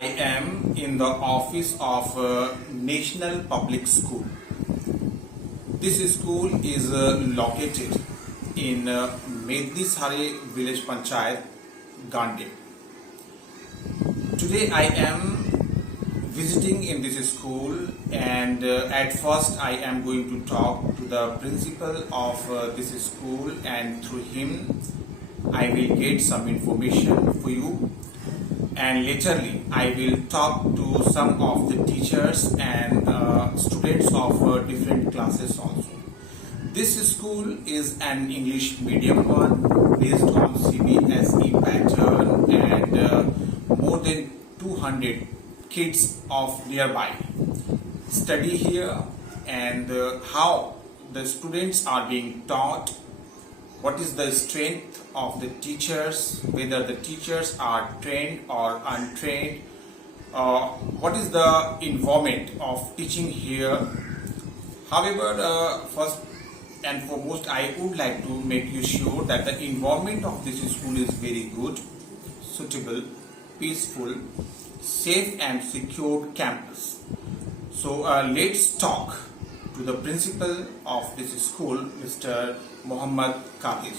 I am in the office of National Public School. This school is located in Medni Sare Village Panchayat, Gandhi. Today I am visiting in this school, and at first I am going to talk to the principal of this school, and through him I will get some information for you, and laterly I will talk to some of the teachers and students of different classes also. This school is an English medium one based on CBSE pattern, and more than 200 kids of nearby study here, and how the students are being taught, what is the strength of the teachers, whether the teachers are trained or untrained, what is the environment of teaching here. However, first and foremost, I would like to make you sure that the environment of this school is very good, suitable, peaceful, safe and secure campus. So let's talk to the principal of this school, Mr. Mohammad Qadir.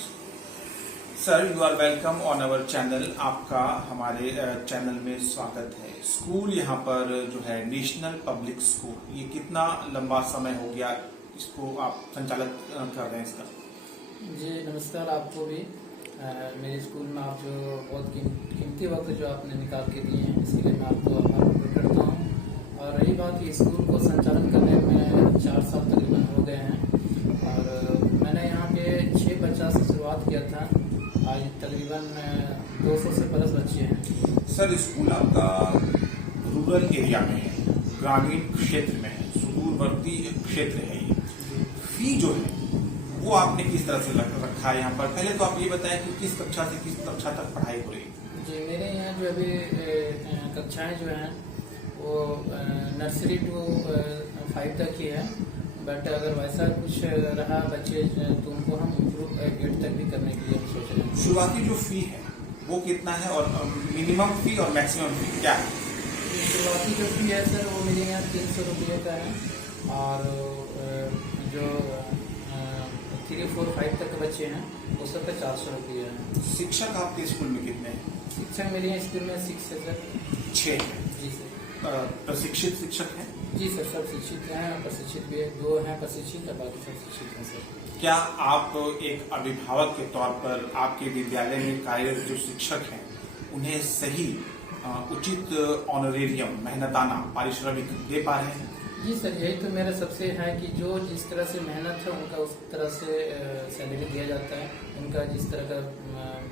Sir, you are welcome on our channel. आपका हमारे channel में स्वागत है. School यहाँ पर जो है national public school, ये कितना लंबा समय हो गया इसको आप संचालित कर रहे हैं इसका? जी नमस्कार आपको भी. मेरे स्कूल में आप जो बहुत कीमती वक्त जो आपने निकाल के दिए हैं, इसके लिए मैं आपको आभार प्रकट करता हूँ. और रही बात कि स्कूल को संचालन करने में 4 साल तकरीबन हो गए हैं, और मैंने यहाँ पे 6 बच्चा से शुरुआत किया था. आज तकरीबन 200 से प्लस बच्चे हैं. सर, स्कूल आपका रूरल एरिया में है, ग्रामीण क्षेत्र में है, सुदूरवर्ती क्षेत्र है. ये फी जो है वो आपने किस तरह से रखा है यहाँ पर? पहले तो आप ये बताएं कि किस कक्षा से किस कक्षा तक पढ़ाई हो रही है? जी, मेरे यहाँ जो अभी कक्षाएं जो हैं वो नर्सरी टू 5 तक ही है. बट अगर वैसा कुछ रहा बच्चे तो उनको हम इम्प्रूव 8 तक भी करने के लिए हम सोच रहे हैं. शुरुआती जो फी है वो कितना है, और मिनिमम फी और मैक्सिमम फी क्या है? शुरुआती जो फी है सर वो मेरे यहाँ 300 रुपये का है, और जो 3, 4, 5 तक के बच्चे हैं वो सब का 400 रुपये है. शिक्षक आपके स्कूल में कितने हैं? शिक्षक मेरे यहाँ स्कूल में 6 है सर. 6? जी सर. प्रशिक्षित शिक्षक हैं? जी सर, सब शिक्षित हैं. प्रशिक्षित भी 2 हैं प्रशिक्षित, और बाकी सब शिक्षित हैं सर. क्या आप एक अभिभावक के तौर पर आपके विद्यालय में कार्यरत जो शिक्षक हैं उन्हें सही उचित ऑनरेरियम, मेहनताना पारिश्रमिक दे पा रहे हैं? जी सर, यही तो मेरा सबसे है कि जो जिस तरह से मेहनत है उनका उस तरह से सैलरी दिया जाता है. उनका जिस तरह का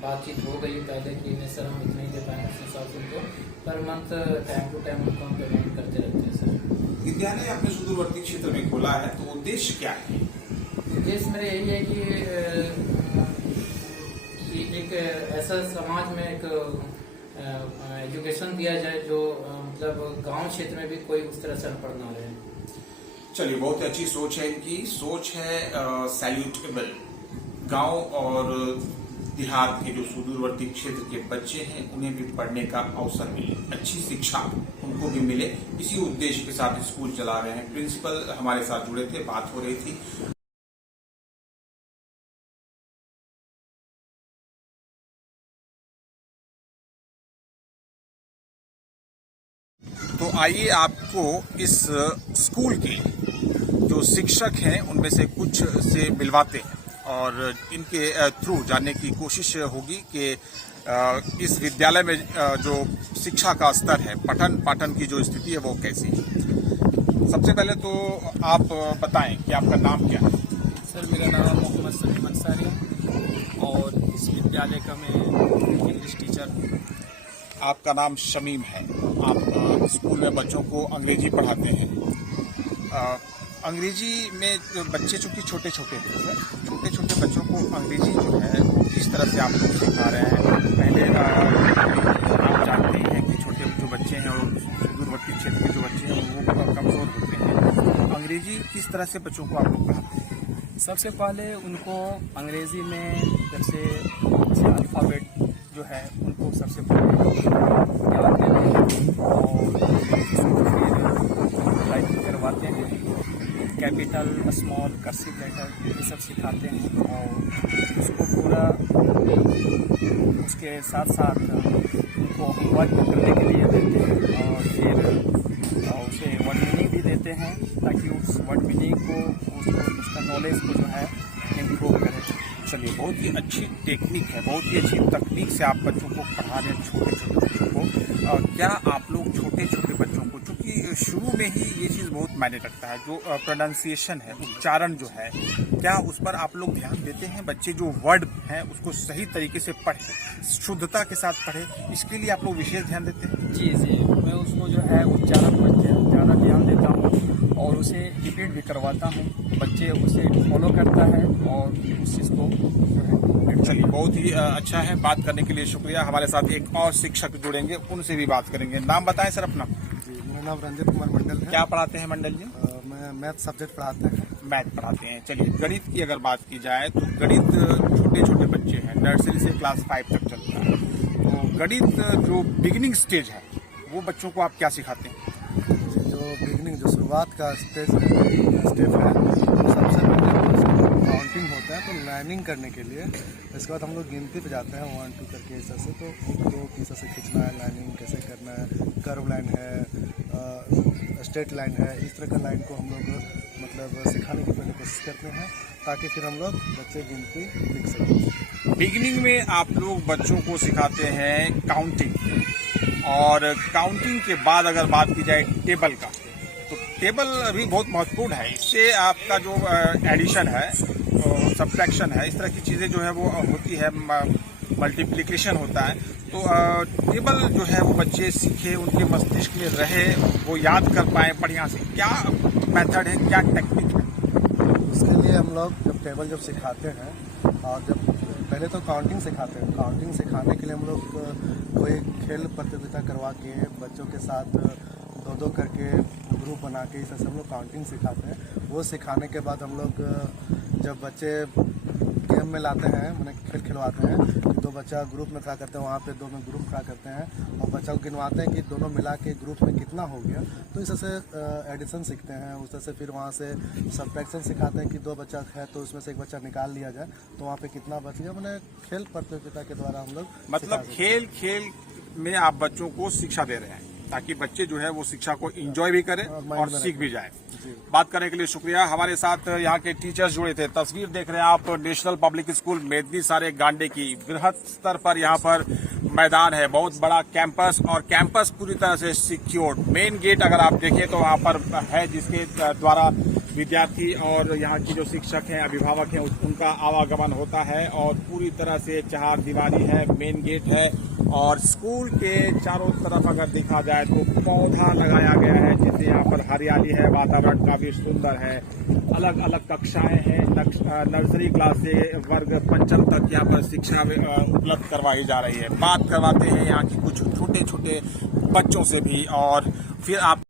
बातचीत हो गई पहले कि नहीं सर हम इतना ही दे पाएंगे, उस हिसाब से उनको per month time to time उनको हम पेमेंट करते रहते हैं सर. विद्यालय आपने सुदूरवर्ती क्षेत्र में खोला है, तो उद्देश्य क्या है? उद्देश्य मेरा यही है कि एक ऐसा समाज में एक एजुकेशन दिया जाए जो मतलब गांव क्षेत्र में भी कोई उस तरह से अनपढ़ ना रहे. चलिए, बहुत अच्छी सोच है इनकी. सोच है सैल्यूटेबल. गांव और देहात के जो सुदूरवर्ती क्षेत्र के बच्चे हैं उन्हें भी पढ़ने का अवसर मिले, अच्छी शिक्षा उनको भी मिले, इसी उद्देश्य के साथ स्कूल चला रहे हैं. प्रिंसिपल हमारे साथ जुड़े थे, बात हो रही थी. तो आइए आपको इस स्कूल के जो शिक्षक हैं उनमें से कुछ से मिलवाते हैं, और इनके थ्रू जानने की कोशिश होगी कि इस विद्यालय में जो शिक्षा का स्तर है, पठन पाठन की जो स्थिति है वो कैसी है. सबसे पहले तो आप बताएं कि आपका नाम क्या है? सर, मेरा नाम मोहम्मद सलीम अंसारी और इस विद्यालय का मैं इंग्लिश टीचर हूँ. आपका नाम शमीम है. आप स्कूल में बच्चों को अंग्रेजी पढ़ाते हैं. अंग्रेजी में बच्चे चूंकि छोटे छोटे थे सर, छोटे छोटे बच्चों को अंग्रेजी जो है वो किस तरह से आप लोग सिखा रहे हैं? पहले आप जानते हैं कि छोटे जो बच्चे हैं और सुदूरवर्ती क्षेत्र के जो बच्चे हैं वो कमज़ोर होते हैं. अंग्रेजी किस तरह से बच्चों को आप लोग पढ़ाते हैं? सबसे पहले उनको अंग्रेज़ी में जैसे अल्फ़ाबेट जो है उनको सबसे पहले ज्ञान देते हैं और फिर राइटिंग करवाते हैं, कैपिटल स्मॉल कर्सिव लेटर ये सब सिखाते हैं और उसको पूरा उसके साथ साथ उनको होमवर्क करने के लिए देते हैं और फिर उसे वर्ड मीनिंग भी देते हैं ताकि उस वर्ड मीनिंग को उसका नॉलेज को जो है इम्प्रूव करें। चलिए, बहुत ही अच्छी टेक्निक है, बहुत ही अच्छी तकनीक से आप बच्चों को पढ़ा रहे हैं, छोटे छोटे बच्चों को। क्या आप लोग छोटे छोटे बच्चों को, चूँकि शुरू में ही ये चीज़ बहुत मायने रखता है, जो प्रोनाउंसिएशन है, उच्चारण जो है, क्या उस पर आप लोग ध्यान देते हैं? बच्चे जो वर्ड हैं उसको सही तरीके से पढ़े, शुद्धता के साथ पढ़े, इसके लिए आप लोग विशेष ध्यान देते हैं? जी जी, मैं उसको जो है उच्चारण पर ज़्यादा ध्यान देता हूँ और उसे रिपीट भी करवाता हूँ। बच्चे उसे फॉलो करता है और उस चीज़ को चलिए, बहुत ही अच्छा है। बात करने के लिए शुक्रिया। हमारे साथ एक और शिक्षक जुड़ेंगे, उनसे भी बात करेंगे। नाम बताएं सर अपना। जी, मेरा नाम रंजित कुमार मंडल है। क्या पढ़ाते हैं मंडल जी? मैं मैथ सब्जेक्ट पढ़ाते हैं। मैथ पढ़ाते हैं। चलिए, गणित की अगर बात की जाए तो गणित छोटे छोटे बच्चे हैं, नर्सरी से क्लास 5 तक चलता है, तो गणित जो बिगिनिंग स्टेज है वो बच्चों को आप क्या सिखाते हैं? जो बिगिनिंग, जो शुरुआत का स्टेप है, तो सबसे पहले काउंटिंग होता है, तो लाइनिंग करने के लिए इसके बाद हम लोग गिनती पे जाते हैं 1 2 करके ऐसा से, तो 1 2 कैसे से खींचना है, लाइनिंग कैसे करना है, कर्व लाइन है, स्ट्रेट लाइन है, इस तरह का लाइन को हम लोग मतलब सिखाने की पहले कोशिश करते हैं ताकि फिर हम लोग बच्चे गिनती लिख सकें। बिगिनिंग में आप लोग बच्चों को सिखाते हैं काउंटिंग, और काउंटिंग के बाद अगर बात की जाए टेबल का, तो टेबल भी बहुत महत्वपूर्ण है। इससे आपका जो एडिशन है, सब्ट्रैक्शन है, इस तरह की चीज़ें जो है वो होती है, मल्टीप्लिकेशन होता है, तो टेबल जो है वो बच्चे सीखे, उनके मस्तिष्क में रहे, वो याद कर पाए बढ़िया से। क्या मेथड है, क्या टेक्निक है? इसके लिए हम लोग जब सिखाते हैं, और जब पहले तो काउंटिंग सिखाते हैं, काउंटिंग सिखाने के लिए हम लोग कोई खेल प्रतियोगिता करवा के बच्चों के साथ 2-2 करके ग्रुप बना के इस तरह से हम लोग काउंटिंग सिखाते हैं। वो सिखाने के बाद हम लोग जब बच्चे गेम में लाते हैं, मैंने खेल खिलवाते हैं, 2 बच्चा ग्रुप में खड़ा करते हैं, वहाँ पे 2 में ग्रुप खड़ा करते हैं और बच्चा को गिनवाते हैं कि दोनों मिला के ग्रुप में कितना हो गया। तो इस तरह से एडिशन सीखते हैं। उस तरह से फिर वहाँ से सब्ट्रैक्शन सिखाते हैं कि 2 बच्चा है तो उसमें से एक बच्चा निकाल लिया जाए, तो वहाँ पे कितना बच गया। मैंने खेल प्रतियोगिता के द्वारा हम लोग मतलब खेल में आप बच्चों को शिक्षा दे रहे हैं ताकि बच्चे जो है वो शिक्षा को एंजॉय भी करें और सीख भी जाए। बात करने के लिए शुक्रिया। हमारे साथ यहाँ के टीचर्स जुड़े थे। तस्वीर देख रहे हैं आप नेशनल पब्लिक स्कूल मेदनी सारे गांडे की। बृहद स्तर पर यहाँ पर मैदान है, बहुत बड़ा कैंपस, और कैंपस पूरी तरह से सिक्योर्ड। मेन गेट अगर आप देखें तो वहाँ पर है, जिसके द्वारा विद्यार्थी और यहाँ की जो शिक्षक हैं, अभिभावक हैं, उनका आवागमन होता है, और पूरी तरह से चार दीवारी है, मेन गेट है, और स्कूल के चारों तरफ अगर देखा जाए तो पौधा लगाया गया है, जिससे यहाँ पर हरियाली है, वातावरण काफी सुंदर है। अलग अलग कक्षाएं हैं, नर्सरी क्लास से वर्ग 5 तक यहाँ पर शिक्षा उपलब्ध करवाई जा रही है। बात करवाते हैं यहाँ की कुछ छोटे छोटे बच्चों से भी, और फिर आप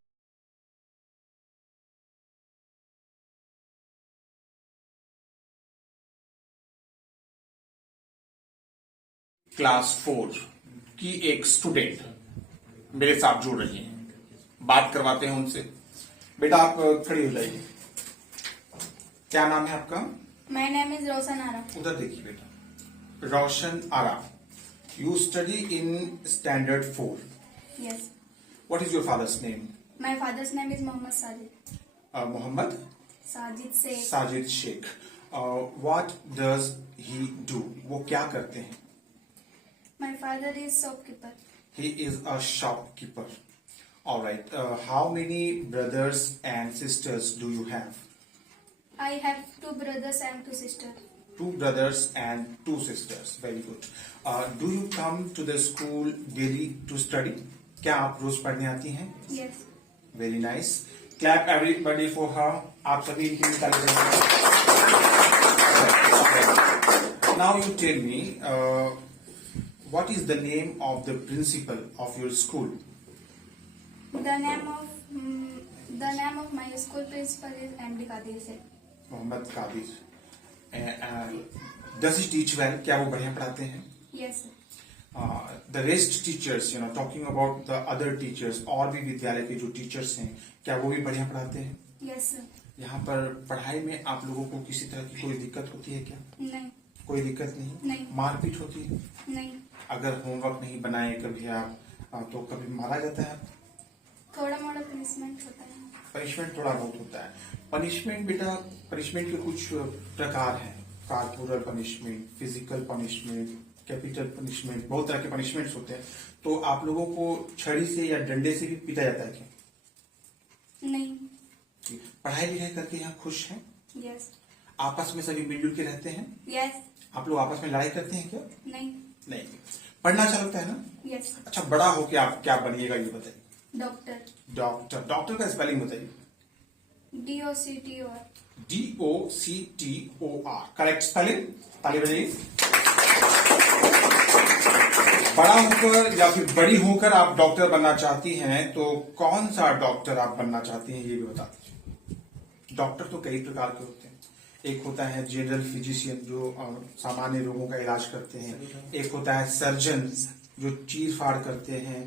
क्लास 4 की एक स्टूडेंट मेरे साथ जुड़ रही हैं। बात करवाते हैं उनसे। बेटा आप खड़ी हो जाइए। क्या नाम है आपका? My name is Roshan Ara. उधर देखिए बेटा। रोशन आरा। You study in standard 4. Yes. What is your father's name? My father's name is Mohammed Sajid. Mohammed Sajid Sheikh. Sajid Sheikh. What does he do? वो क्या करते हैं? My father is shopkeeper. He is a shopkeeper. All right. How many brothers and sisters do you have? I have 2 brothers and 2 sisters. 2 brothers and 2 sisters. Very good. Do you come to the school daily to study? क्या आप रोज पढ़ने आती हैं? Yes. Very nice. Clap everybody for her. आप सभी इनकी भी ताली बजाएं। Now you tell me, what is the name of the principal of your school? The name of my school principal is MD Qadir Sheikh. Mohammad Qadir. Does he teach well? क्या वो बढ़िया पढ़ाते हैं? Yes, sir. The rest teachers, talking about the other teachers, और भी विद्यालय के जो टीचर्स हैं, क्या वो भी बढ़िया पढ़ाते हैं? Yes sir. यहाँ पर पढ़ाई में आप लोगों को किसी तरह की कोई दिक्कत होती है क्या? नहीं। कोई दिक्कत नहीं? नहीं। मारपीट होती है? नहीं। अगर होमवर्क नहीं बनाए कभी आप तो कभी मारा जाता है? थोड़ा मोड़ा पनिशमेंट होता है। पनिशमेंट थोड़ा बहुत होता है। पनिशमेंट बेटा, पनिशमेंट के कुछ प्रकार हैं। Corporal punishment, physical punishment, capital punishment, बहुत तरह के पनिशमेंट्स होते हैं। तो आप लोगों को छड़ी से या डंडे से भी पीटा जाता है क्या? नहीं। पढ़ाई लिखाई करके यहाँ खुश हैं? यस। आपस में सभी मिलजुल के रहते हैं? यस। आप लोग आपस में लड़ाई करते हैं क्या? नहीं। नहीं। पढ़ना अच्छा लगता है ना? यस। अच्छा, बड़ा होके आप क्या बनिएगा ये बताइए। डॉक्टर। डॉक्टर। डॉक्टर का स्पेलिंग बताइए। DOCTOR। DOCTOR, correct spelling. ताली बजाइए। बड़ा होकर या फिर बड़ी होकर आप डॉक्टर बनना चाहती हैं, तो कौन सा डॉक्टर आप बनना चाहती हैं ये भी बता दीजिए। डॉक्टर तो कई प्रकार के होते हैं। एक होता है जनरल फिजिशियन, जो सामान्य रोगों का इलाज करते हैं। एक होता है सर्जन, जो चीर फाड़ करते हैं।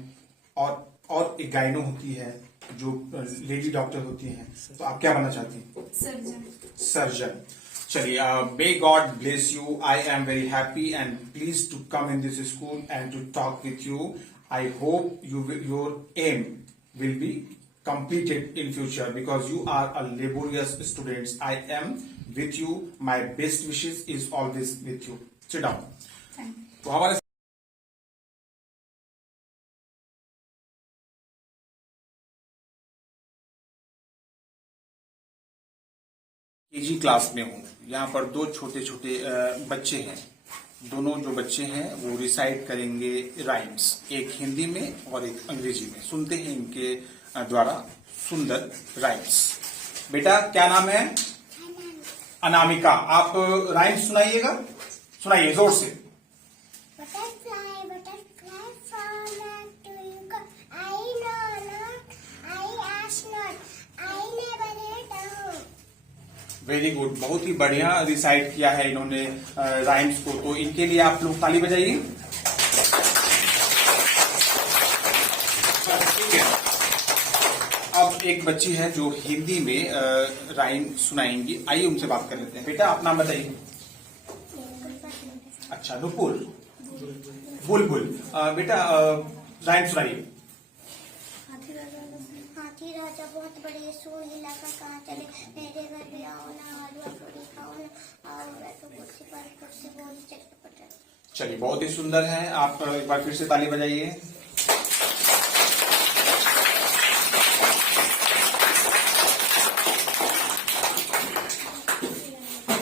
और एक गायनो होती है, जो लेडी डॉक्टर होती हैं। तो आप क्या बनना चाहती हैं? सर्जन। सर्जन। चलिए, may God bless you. I am very happy and please to come in this school and to talk with you. I hope your aim will be completed in future because you are a laborious students. I am with you. My best wishes is always with you. Sit down. Thank you. तो हमारे KG class में हूँ। यहाँ पर दो छोटे छोटे बच्चे हैं। दोनों जो बच्चे हैं वो रिसाइट करेंगे राइम्स, एक हिंदी में और एक अंग्रेजी में। सुनते हैं इनके द्वारा सुंदर राइम्स। बेटा क्या नाम है? अनामिका। आप राइम्स सुनाइएगा, सुनाइए जोर से। Butterfly, butterfly, from earth to you come. I know not, I ask not, I never ate a home. Very good, बहुत ही बढ़िया रिसाइट किया है इन्होंने राइम्स को। तो इनके लिए आप लोग ताली बजाइए। ठीक है, अब एक बच्ची है जो हिंदी में राइम सुनाएंगी। आइए उनसे बात कर लेते हैं। बेटा आप नाम बताइए। अच्छा, नुपुर। बुलबुल। बेटा राइम सुनाइए। हाथी राजा बहुत बड़े सूर इलाका कहाँ चले, मेरे घर भी आओ ना, हलवा पूरी खाओ ना, और बैठो कुर्सी पर, कुर्सी बोली चटपट। चलिए, बहुत ही सुंदर है। आप एक बार फिर से ताली बजाइए।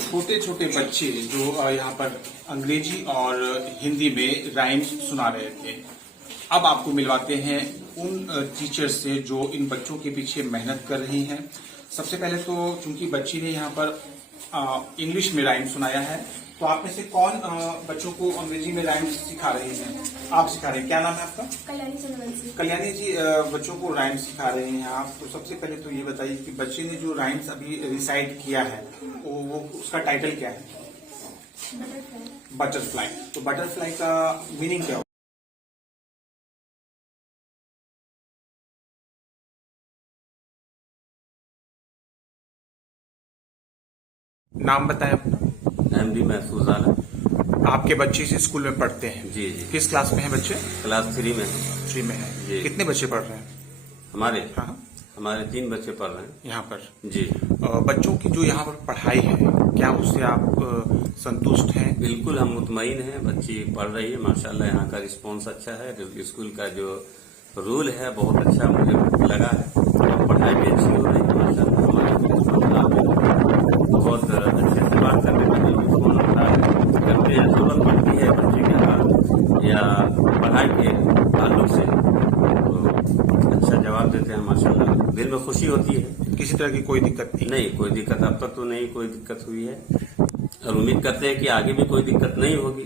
छोटे छोटे बच्चे जो यहाँ पर अंग्रेजी और हिंदी में राइम्स सुना रहे थे। अब आपको मिलवाते हैं उन टीचर्स से जो इन बच्चों के पीछे मेहनत कर रही हैं। सबसे पहले तो चूंकि बच्ची ने यहाँ पर इंग्लिश में राइम सुनाया है, तो आप में से कौन बच्चों को अंग्रेजी में राइम सिखा रहे हैं? आप सिखा रहे हैं। क्या नाम है आपका? कल्याणी चंद्रवंशी। कल्याणी जी, बच्चों को राइम सिखा रहे हैं आप। तो सबसे पहले तो ये बताइए कि बच्चे ने जो राइम्स अभी रिसाइट किया है वो उसका टाइटल क्या है? बटरफ्लाई। बटरफ्लाई। तो बटरफ्लाई का मीनिंग क्या होगा? नाम बताएं अपना। MD महफूज आलम। आपके बच्चे इस स्कूल में पढ़ते हैं? जी जी। किस क्लास में हैं बच्चे? क्लास 3 में। 3 में है। जी। कितने बच्चे पढ़ रहे हैं? हमारे हमारे 3 बच्चे पढ़ रहे हैं यहाँ पर? जी। बच्चों की जो यहाँ पर पढ़ाई है, क्या उससे आप संतुष्ट हैं? बिल्कुल हम मुतमईन हैं, बच्ची पढ़ रही है माशाल्लाह। यहाँ का रिस्पांस अच्छा है, स्कूल का जो रूल है बहुत अच्छा मुझे लगा है, और पढ़ाई भी अच्छी हो रही है माशाल्लाह। हमारे बहुत अच्छे से बात करने के लिए फोन करते हैं, जरूरत पड़ती है बच्चे के साथ या पढ़ाई के ताल्लुक से, तो अच्छा जवाब देते हैं माशाल्लाह। दिल में खुशी होती है। किसी तरह की कोई दिक्कत नहीं? नहीं, कोई दिक्कत अब तक तो नहीं कोई दिक्कत हुई है, और उम्मीद करते हैं कि आगे भी कोई दिक्कत नहीं होगी।